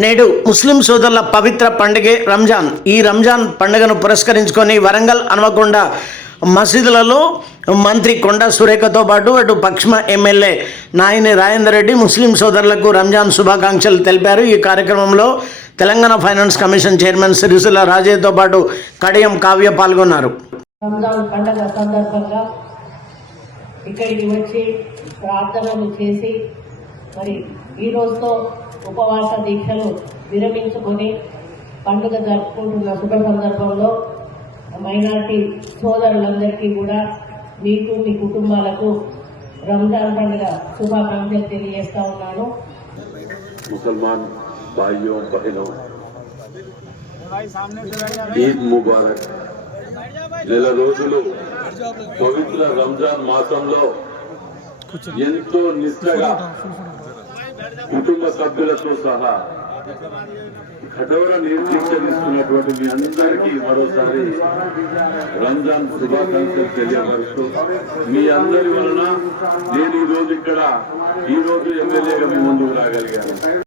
నేడు ముస్లిం సోదరుల పవిత్ర పండుగే రంజాన్. ఈ రంజాన్ పండుగను పురస్కరించుకొని వరంగల్ అనవకొండ మసీదులలో మంత్రి కొండా సురేఖతో పాటు అటు పశ్చిమ ఎమ్మెల్యే నాయని రాజేందర్ రెడ్డి ముస్లిం సోదరులకు రంజాన్ శుభాకాంక్షలు తెలిపారు. ఈ కార్యక్రమంలో Telangana finance commission chairman Sircilla రాజయ్యతో పాటు కడియం కావ్య పాల్గొన్నారు. రంజాన్ సందర్భంగా ఇక్కడికి వచ్చి ప్రార్థనలు చేసి మరి ఈ రోజుతో ఉపవాస దీక్షలు విరమించుకొని పండుగ జరుపుకుంటున్న శుభ సందర్భంలో మైనార్టీ సోదరులందరికీ కూడా మీకు మీ కుటుంబాలకు రంజాన్ పండుగ శుభాకాంక్షలు తెలియజేస్తా ఉన్నాను. ముసల్మాన్ ఈద్ ముబారక్. నెల రోజులు పవిత్ర రంజాన్ మాసంలో ఎంతో నిష్ఠగా కుటుంబ సభ్యులతో సహా కఠోర నిర్దీక్షిస్తున్నటువంటి మీ అందరికీ మరోసారి రంజాన్ శుభాకాంక్షలు తెలియపరుస్తూ మీ అందరి వలన నేను ఈ రోజు ఇక్కడ ఈ రోజు ఎమ్మెల్యేగా మీ ముందుకు రాగలిగాను.